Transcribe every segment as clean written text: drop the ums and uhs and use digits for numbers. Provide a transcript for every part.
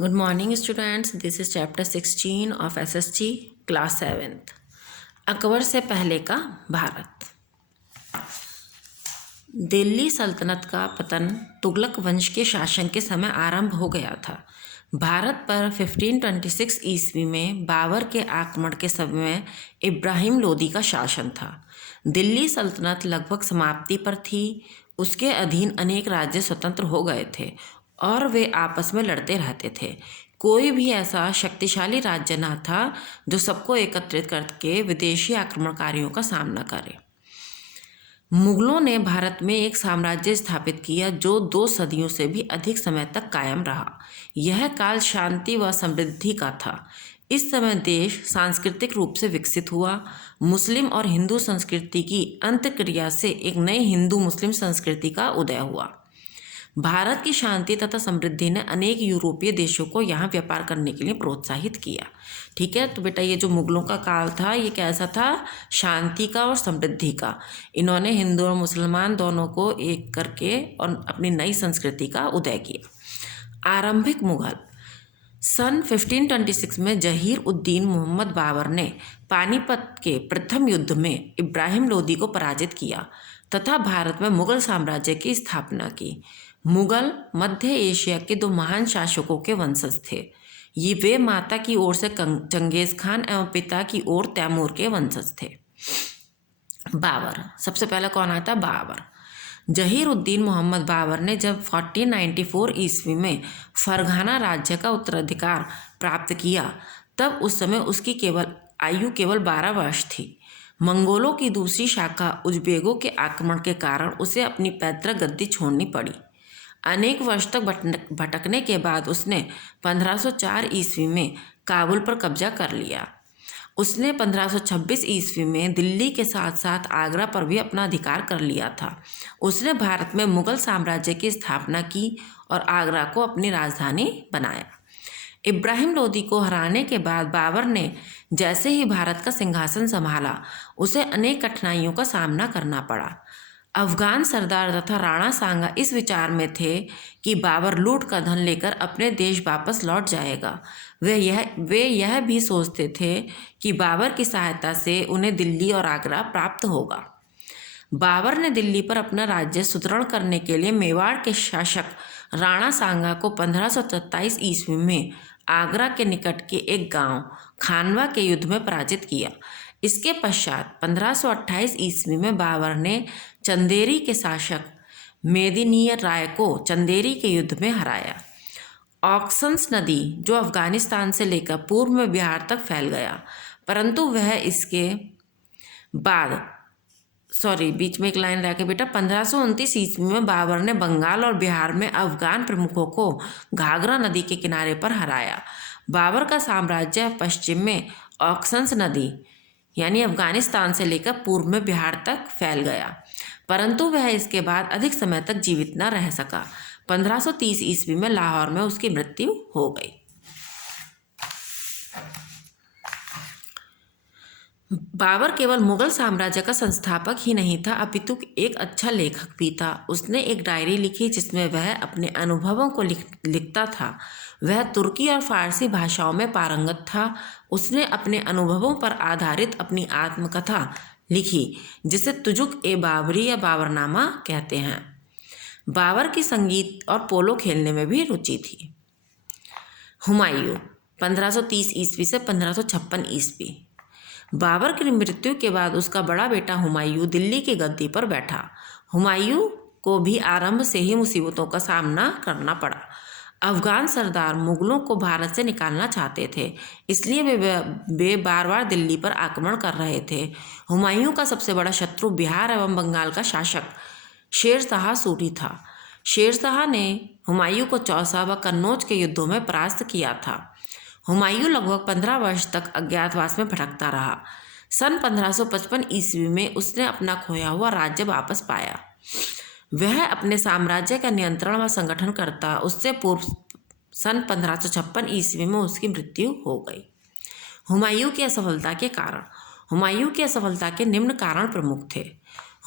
Good morning, students. This is chapter 16 of SSG, class 7th. Akbar से पहले का भारत। दिल्ली सल्तनत का पतन तुगलक वंश के शासन के समय आरंभ हो गया था। भारत पर 1526 ईस्वी में बाबर के आक्रमण के समय इब्राहिम लोदी का शासन था। दिल्ली सल्तनत लगभग समाप्ति पर थी। उसके अधीन अनेक राज्य स्वतंत्र हो गए थे और वे आपस में लड़ते रहते थे। कोई भी ऐसा शक्तिशाली राज्य न था जो सबको एकत्रित करके विदेशी आक्रमणकारियों का सामना करे। मुगलों ने भारत में एक साम्राज्य स्थापित किया जो 2 सदियों से भी अधिक समय तक कायम रहा। यह काल शांति व समृद्धि का था। इस समय देश सांस्कृतिक रूप से विकसित हुआ। मुस्लिम और हिंदू संस्कृति की अंतःक्रिया से एक नई हिंदू मुस्लिम संस्कृति का उदय हुआ। भारत की शांति तथा समृद्धि ने अनेक यूरोपीय देशों को यहाँ व्यापार करने के लिए प्रोत्साहित किया। ठीक है, तो बेटा ये जो मुगलों का काल था ये कैसा था? शांति का और समृद्धि का। इन्होंने हिंदू और मुसलमान दोनों को एक करके और अपनी नई संस्कृति का उदय किया। आरंभिक मुगल। सन 1526 में जहीर उद्दीन मोहम्मद बाबर ने पानीपत के प्रथम युद्ध में इब्राहिम लोदी को पराजित किया तथा भारत में मुगल साम्राज्य की स्थापना की। मुगल मध्य एशिया के 2 महान शासकों के वंशज थे। ये वे माता की ओर से चंगेज खान एवं पिता की ओर तैमूर के वंशज थे। बाबर, सबसे पहले कौन आता? बाबर। जहीर उद्दीन मोहम्मद बाबर ने जब 1494 ईस्वी में फरघाना राज्य का उत्तराधिकार प्राप्त किया तब उस समय उसकी आयु केवल 12 वर्ष थी। मंगोलों की दूसरी शाखा उज़्बेकों के आक्रमण के कारण उसे अपनी पैतृक गद्दी छोड़नी पड़ी। अनेक वर्ष तक भटकने के बाद उसने 1504 ईस्वी में काबुल पर कब्जा कर लिया। उसने 1526 ईस्वी में दिल्ली के साथ साथ आगरा पर भी अपना अधिकार कर लिया था। उसने भारत में मुगल साम्राज्य की स्थापना की और आगरा को अपनी राजधानी बनाया। इब्राहिम लोदी को हराने के बाद बाबर ने जैसे ही भारत का सिंहासन संभाला उसे अनेक कठिनाइयों का सामना करना पड़ा। अफगान सरदार तथा राणा सांगा इस विचार में थे कि बाबर लूट का धन लेकर अपने देश वापस लौट जाएगा। वे यह भी सोचते थे कि बाबर की सहायता से उन्हें दिल्ली और आगरा प्राप्त होगा। बाबर ने दिल्ली पर अपना राज्य सुदृढ़ करने के लिए मेवाड़ के शासक राणा सांगा को 1527 ईस्वी में आगरा के निकट के एक गांव खानवा के युद्ध में पराजित किया। इसके पश्चात 1528 ईस्वी में बाबर ने चंदेरी के शासक मेदिनीय राय को चंदेरी के युद्ध में हराया। ऑक्सन्स नदी जो अफगानिस्तान से लेकर पूर्व में बिहार तक फैल गया, परंतु वह इसके बाद बीच में एक लाइन रह के बेटा 1529 ईस्वी में बाबर ने बंगाल और बिहार में अफगान प्रमुखों को घाघरा नदी के किनारे पर हराया। बाबर का साम्राज्य पश्चिम में ऑक्सन्स नदी यानी अफगानिस्तान से लेकर पूर्व में बिहार तक फैल गया, परंतु वह इसके बाद अधिक समय तक जीवित न रह सका। 1530 ईस्वी में लाहौर में उसकी मृत्यु हो गई। बाबर केवल मुगल साम्राज्य का संस्थापक ही नहीं था अपितु एक अच्छा लेखक भी था। उसने एक डायरी लिखी जिसमें वह अपने अनुभवों को लिखता था। वह तुर्की और फारसी भाषाओं में पारंगत था। उसने अपने अनुभवों पर आधारित अपनी आत्मकथा लिखी जिसे तुजुक ए बाबरी या बाबरनामा कहते हैं। बाबर की संगीत और पोलो खेलने में भी रुचि थी। हुमायूं 1530 ईस्वी से 1556 ईस्वी। बाबर की मृत्यु के बाद उसका बड़ा बेटा हुमायूं दिल्ली की गद्दी पर बैठा। हुमायूं को भी आरंभ से ही मुसीबतों का सामना करना पड़ा। अफगान सरदार मुगलों को भारत से निकालना चाहते थे, इसलिए वे बार बार दिल्ली पर आक्रमण कर रहे थे। हुमायूं का सबसे बड़ा शत्रु बिहार एवं बंगाल का शासक शेर शाह सूरी था। शेर शाह ने हुमायूं को चौसा व कन्नौज के युद्धों में परास्त किया था। हुमायूं लगभग 15 वर्ष तक अज्ञातवास में भटकता रहा। सन 1555 ईस्वी में उसने अपना खोया हुआ राज्य वापस पाया। वह अपने साम्राज्य का नियंत्रण व संगठन करता। उससे पूर्व सन 1556 ईस्वी में उसकी मृत्यु हो गई। हुमायूं की असफलता के कारण। हुमायूं की असफलता के निम्न कारण प्रमुख थे।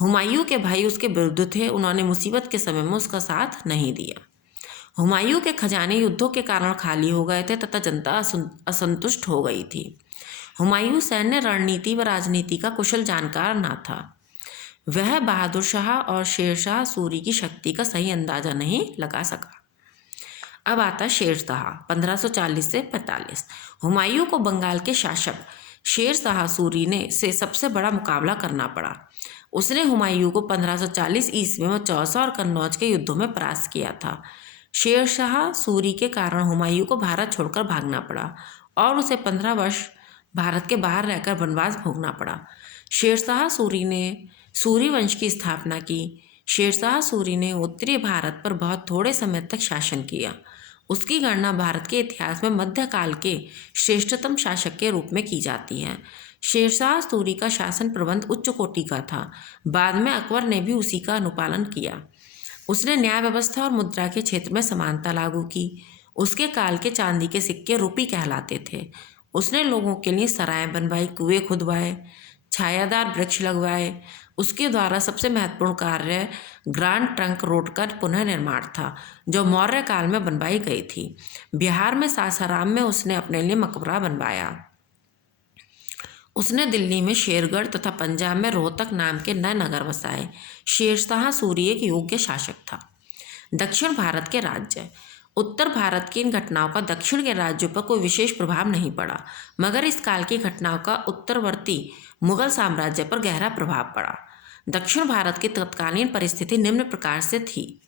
हुमायूं के भाई उसके विरुद्ध थे। उन्होंने मुसीबत के समय में उसका साथ नहीं दिया। हुमायूं के खजाने युद्धों के कारण खाली हो गए थे तथा जनता असंतुष्ट हो गई थी। हुमायूं सैन्य रणनीति व राजनीति का कुशल जानकार न था। वह बहादुर शाह और शेरशाह सूरी की शक्ति का सही अंदाजा नहीं लगा सका। अब आता शेरशाह 1540 से 45। हुमायूं को बंगाल के शासक शेरशाह सूरी ने से सबसे बड़ा मुकाबला करना पड़ा। उसने हुमायूं को 1540 ईस्वी में चौसा और कन्नौज के युद्धों में परास्त किया था। शेरशाह सूरी के कारण हुमायूं को भारत छोड़कर भागना पड़ा और उसे 15 वर्ष भारत के बाहर रहकर वनवास भोगना पड़ा। शेरशाह सूरी ने सूरी वंश की स्थापना की। शेरशाह सूरी ने उत्तरी भारत पर बहुत थोड़े समय तक शासन किया। उसकी गणना भारत के इतिहास में मध्यकाल के श्रेष्ठतम शासक के रूप में की जाती है। शेरशाह सूरी का शासन प्रबंध उच्च कोटि का था। बाद में अकबर ने भी उसी का अनुपालन किया। उसने न्याय व्यवस्था और मुद्रा के क्षेत्र में समानता लागू की। उसके काल के चांदी के सिक्के रुपी कहलाते थे। उसने लोगों के लिए सराय बनवाई, कुएं खुदवाए, छायादार वृक्ष लगवाए। उसके द्वारा सबसे महत्वपूर्ण कार्य ग्रांड ट्रंक रोड का पुनः निर्माण था, जो मौर्य काल में बनवाई गई थी। बिहार में सासाराम में उसने अपने लिए मकबरा बनवाया। उसने दिल्ली में शेरगढ़ तथा पंजाब में रोहतक नाम के नए नगर बसाए। शेरशाह सूरी एक योग्य शासक था। दक्षिण भारत के राज्य। उत्तर भारत की इन घटनाओं का दक्षिण के राज्यों पर कोई विशेष प्रभाव नहीं पड़ा, मगर इस काल की घटनाओं का उत्तरवर्ती मुगल साम्राज्य पर गहरा प्रभाव पड़ा। दक्षिण भारत की तत्कालीन परिस्थिति निम्न प्रकार से थी।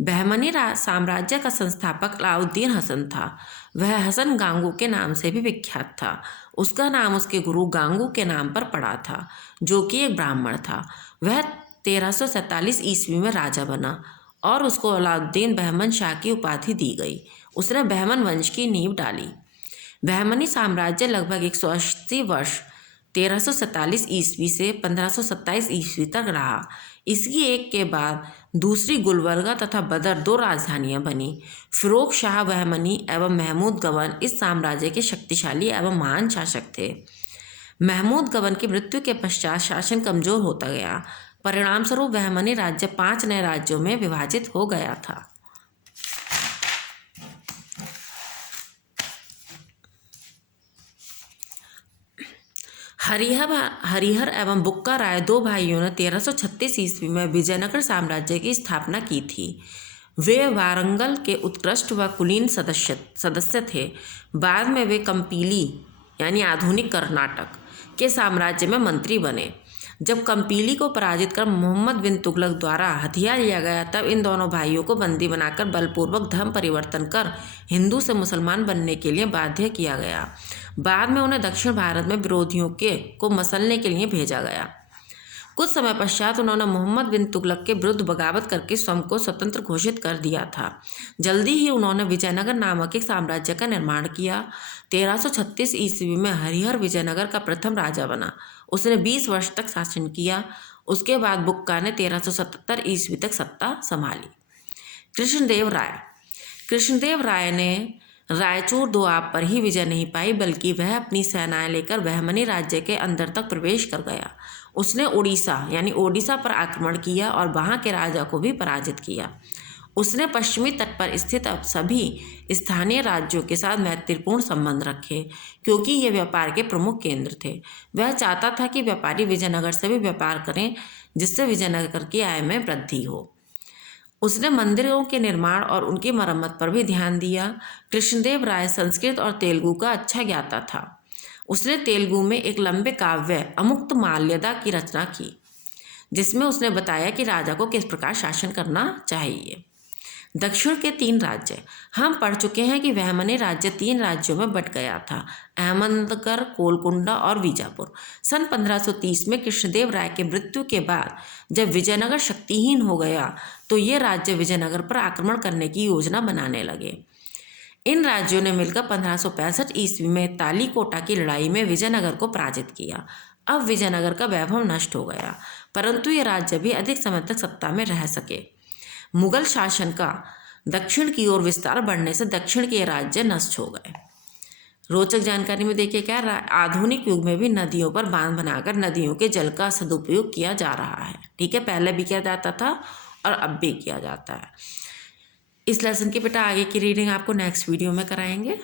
बहमनी साम्राज्य का संस्थापक अलाउद्दीन हसन था। वह हसन गांगू के नाम से भी विख्यात था। उसका नाम उसके गुरु गांगू के नाम पर पड़ा था, जो कि एक ब्राह्मण था। वह 1347 ईस्वी में राजा बना और उसको अलाउद्दीन बहमन शाह की उपाधि दी गई। उसने बहमन वंश की नींव डाली। बहमनी साम्राज्य लगभग 180 वर्ष 1347 ईस्वी से 1527 ईस्वी तक रहा। इसकी एक के बाद दूसरी गुलबर्गा तथा बदर दो राजधानियां बनी। फिरोज शाह बहमनी एवं महमूद गवन इस साम्राज्य के शक्तिशाली एवं महान शासक थे। महमूद गवन की मृत्यु के पश्चात शासन कमजोर होता गया। परिणामस्वरूप बहमनी राज्य 5 नए राज्यों में विभाजित हो गया था। हरिहर एवं बुक्का राय दो भाइयों ने 1336 ईस्वी में विजयनगर साम्राज्य की स्थापना की थी। वे वारंगल के उत्कृष्ट व कुलीन सदस्य थे। बाद में वे कंपीली यानी आधुनिक कर्नाटक के साम्राज्य में मंत्री बने। जब कंपीली को पराजित कर मोहम्मद बिन तुगलक द्वारा हथिया लिया गया, तब इन दोनों भाइयों को बंदी बनाकर बलपूर्वक धर्म परिवर्तन कर हिंदू से मुसलमान बनने के लिए बाध्य किया गया। बाद में उन्हें दक्षिण भारत में विरोधियों को मसलने के लिए भेजा गया। कुछ समय पश्चात उन्होंने मोहम्मद बिन तुगलक के विरुद्ध बगावत करके स्वयं को स्वतंत्र घोषित कर दिया था। जल्दी ही उन्होंने विजयनगर नामक एक साम्राज्य का निर्माण किया। 1336 ईस्वी में हरिहर विजयनगर का प्रथम राजा बना। उसने 20 वर्ष तक शासन किया। उसके बाद बुक्का ने 1377 ईस्वी तक सत्ता संभाली। कृष्णदेव राय ने रायचूर दोआब पर ही विजय नहीं पाई, बल्कि वह अपनी सेनाएं लेकर बहमनी राज्य के अंदर तक प्रवेश कर गया। उसने ओडिशा पर आक्रमण किया और वहां के राजा को भी पराजित किया। उसने पश्चिमी तट पर स्थित सभी स्थानीय राज्यों के साथ मैत्रीपूर्ण संबंध रखे, क्योंकि ये व्यापार के प्रमुख केंद्र थे। वह चाहता था कि व्यापारी विजयनगर से भी व्यापार करें, जिससे विजयनगर की आय में वृद्धि हो। उसने मंदिरों के निर्माण और उनकी मरम्मत पर भी ध्यान दिया। कृष्णदेव राय संस्कृत और तेलुगु का अच्छा ज्ञाता था। उसने तेलुगु में एक लंबे काव्य अमुक्त माल्यदा की रचना की, जिसमें उसने बताया कि राजा को किस प्रकार शासन करना चाहिए। दक्षिण के 3 राज्य। हम पढ़ चुके हैं कि बहमनी राज्य 3 राज्यों में बंट गया था, अहमदनगर, गोलकुंडा और बीजापुर। सन 1530 में कृष्णदेव राय के मृत्यु के बाद जब विजयनगर शक्तिहीन हो गया, तो ये राज्य विजयनगर पर आक्रमण करने की योजना बनाने लगे। इन राज्यों ने मिलकर 1565 ईस्वी में तालीकोटा की लड़ाई में विजयनगर को पराजित किया। अब विजयनगर का वैभव नष्ट हो गया, परंतु ये राज्य भी अधिक समय तक सत्ता में रह सके। मुगल शासन का दक्षिण की ओर विस्तार बढ़ने से दक्षिण के राज्य नष्ट हो गए। रोचक जानकारी में देखिए क्या, आधुनिक युग में भी नदियों पर बांध बनाकर नदियों के जल का सदुपयोग किया जा रहा है। ठीक है, पहले भी किया जाता था और अब भी किया जाता है। इस लेसन की बेटा आगे की रीडिंग आपको नेक्स्ट वीडियो में कराएंगे।